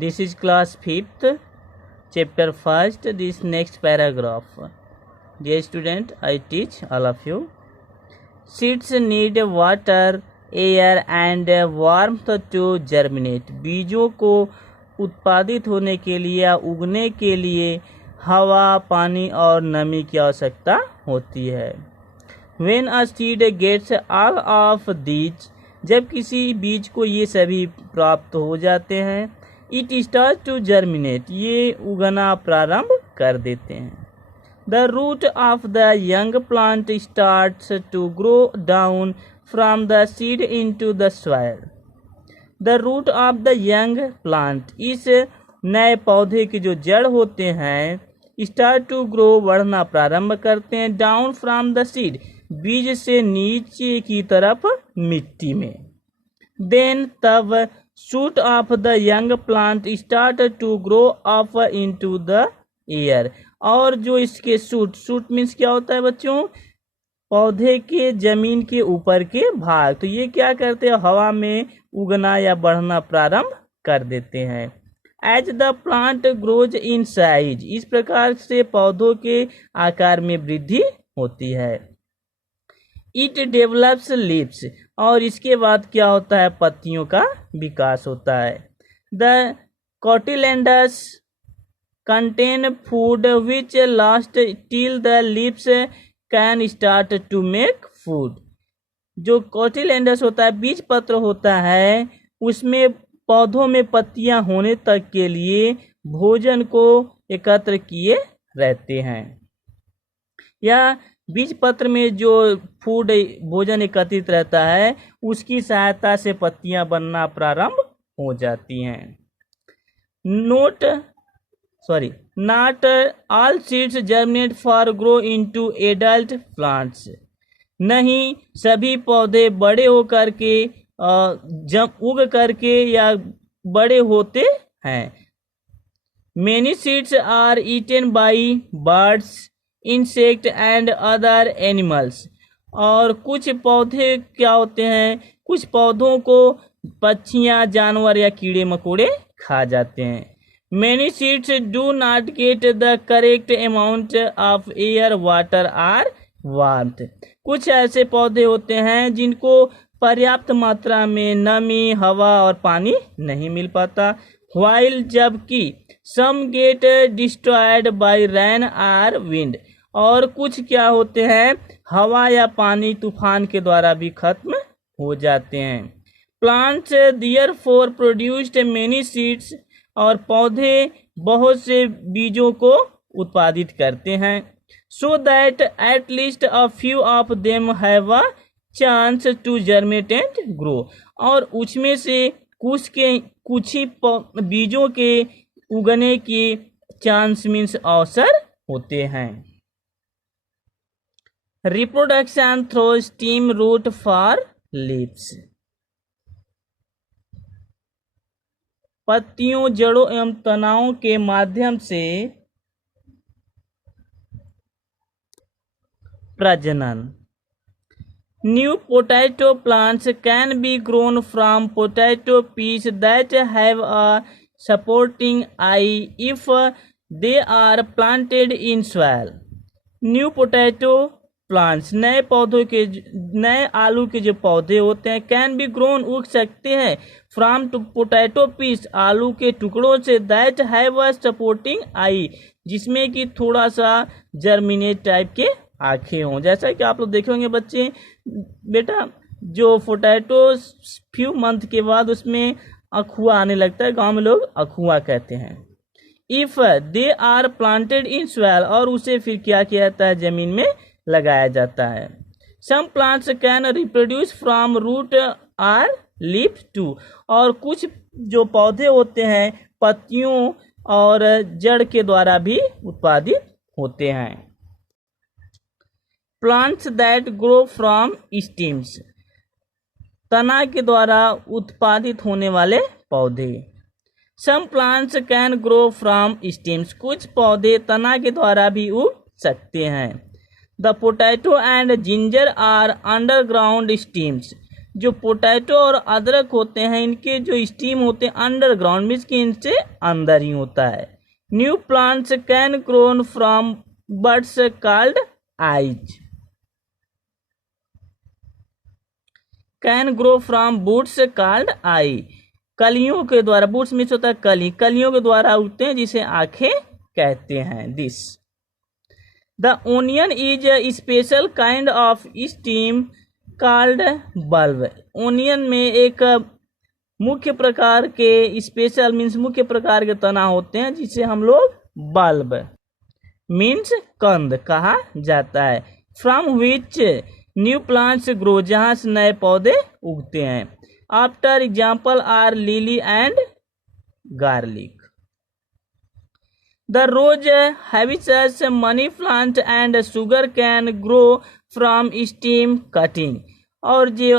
This is class 5th, chapter 1st, this next paragraph. Dear student, I teach all of you. Seeds need water, air and warmth to germinate. बीजों को उत्पादित होने के लिए या उगने के लिए हवा, पानी और नमी की आवश्यकता होती है. When a seed gets all of these, जब किसी बीज को ये सभी प्राप्त हो जाते हैं, इट स्टार्ट टू जर्मिनेट, ये उगना प्रारंभ कर देते हैं. The root of the young plant starts to grow down from the seed into the soil. The root of the young plant, इस नए पौधे के जो जड़ होते हैं, स्टार्ट टू ग्रो, बढ़ना प्रारंभ करते हैं, डाउन फ्रॉम द सीड, बीज से नीचे की तरफ मिट्टी में. देन तब shoot of the young plant start to grow up into the air, और जो इसके शूट मीन्स क्या होता है बच्चों, पौधे के जमीन के ऊपर के भाग, तो ये क्या करते हैं, हवा में उगना या बढ़ना प्रारंभ कर देते हैं. As the plant grows in size, इस प्रकार से पौधों के आकार में वृद्धि होती है. इट डेवलप्स लीव्स, और इसके बाद क्या होता है, पत्तियों का विकास होता है. The cotyledons contain food which last till the leaves can start to make food. जो कोटिलेडन्स होता है, बीज पत्र होता है, उसमें पौधों में पत्तियां होने तक के लिए भोजन को एकत्र किए रहते हैं, या बीज पत्र में जो फूड भोजन एकत्रित रहता है उसकी सहायता से पत्तियां बनना प्रारंभ हो जाती हैं. Not all seeds germinate for grow into adult plants. नहीं सभी पौधे बड़े होकर के उग करके या बड़े होते हैं. Many seeds are eaten by birds, insect and other animals, और कुछ पौधे क्या होते हैं, कुछ पौधों को पक्षियां, जानवर या कीड़े मकोड़े खा जाते हैं. Many seeds do not get the correct amount of air, water और वार्मथ. कुछ ऐसे पौधे होते हैं जिनको पर्याप्त मात्रा में नमी, हवा और पानी नहीं मिल पाता. व्हाइल जबकि सम गेट डिस्ट्रॉयड बाय रेन और विंड, और कुछ क्या होते हैं, हवा या पानी, तूफान के द्वारा भी खत्म हो जाते हैं. Plants therefore produced many seeds, और पौधे बहुत से बीजों को उत्पादित करते हैं. So that at least a few of them have a chance to germinate and grow, और उसमें से कुछ ही बीजों के उगने के चांस मीन्स अवसर होते हैं. Reproduction through stem root for leaves. पत्तियों, जड़ों एवं तनाओं के माध्यम से प्रजनन. New potato plants can be grown from potato piece that have a supporting eye if they are planted in soil. New potato plants, नए पौधों के, नए आलू के जो पौधे होते हैं, कैन बी ग्रोन, उग सकते हैं, फ्रॉम टू पोटैटो पीस, आलू के टुकड़ों से, दैट हैव अ सपोर्टिंग आई, जिसमें कि थोड़ा सा जर्मिनेट टाइप के आंखें हों. जैसा कि आप लोग देखे होंगे बच्चे, बेटा जो पोटैटो फ्यू मंथ के बाद उसमें अखुआ आने लगता है, गांव में लोग अखुआ कहते हैं. If they are planted in soil, और उसे फिर क्या किया जाता है, जमीन में लगाया जाता है. Some plants can reproduce from root or leaf too, और कुछ जो पौधे होते हैं पत्तियों और जड़ के द्वारा भी उत्पादित होते हैं. Plants that grow from stems, तना के द्वारा उत्पादित होने वाले पौधे. Some plants can grow from stems, कुछ पौधे तना के द्वारा भी उग सकते हैं. The potato and ginger are underground stems, जो पोटैटो और अदरक होते हैं इनके जो स्टीम होते हैं अंडरग्राउंड मीन्स कि इनसे अंदर ही होता है। New plants can grown from buds called eyes, can grow from boots called I, कलियों के द्वारा, बूट्स मीन्स होता है कली, कलियों के द्वारा उगते हैं जिसे आंखें कहते हैं। This the onion is a special kind of steam called bulb, onion में एक मुख्य प्रकार के स्पेशल मीन्स मुख्य प्रकार के तना होते हैं जिसे हम लोग बल्ब मीन्स कंद कहा जाता है। From which new plants grow, जहां से नए पौधे उगते हैं। After example are lily and garlic. The rose hibiscus money plant and sugar cane grow from stem cutting, और जो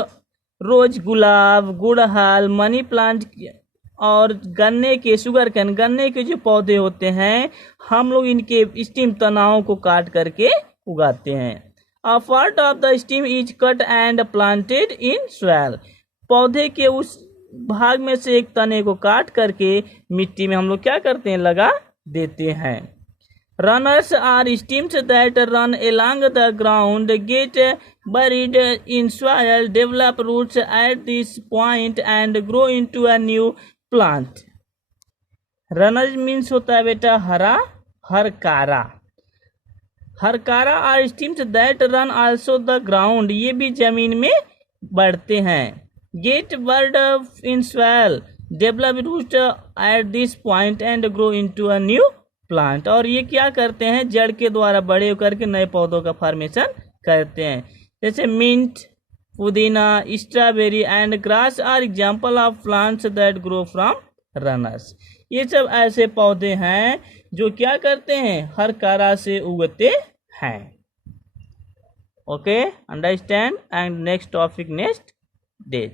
रोज, गुलाब, गुड़हल, मनी प्लांट और गन्ने के शुगर कैन, गन्ने के जो पौधे होते हैं हम लोग इनके स्टीम तनाओं को काट करके उगाते हैं। A part of the steam is cut and planted in soil, पौधे के उस भाग में से एक तने को काट करके मिट्टी में हम लोग क्या करते हैं, लगा देते हैं। Runners are stems that run along the ground, get buried in soil, develop roots at this point and grow into a new plant. Runners means होता है बेटा हरा, हरकारा, हरकारा are stems that run also the ground, ये भी जमीन में बढ़ते हैं। Get buried in soil, develop root at this point and grow into a new plant, और ये क्या करते हैं, जड़ के द्वारा बड़े होकर के नए पौधों का फॉर्मेशन करते हैं। जैसे मिंट, पुदीना, strawberry and grass are example of plants that grow from runners, ये सब ऐसे पौधे हैं जो क्या करते हैं, हरकारा से उगते हैं। Okay, understand, and next topic next days.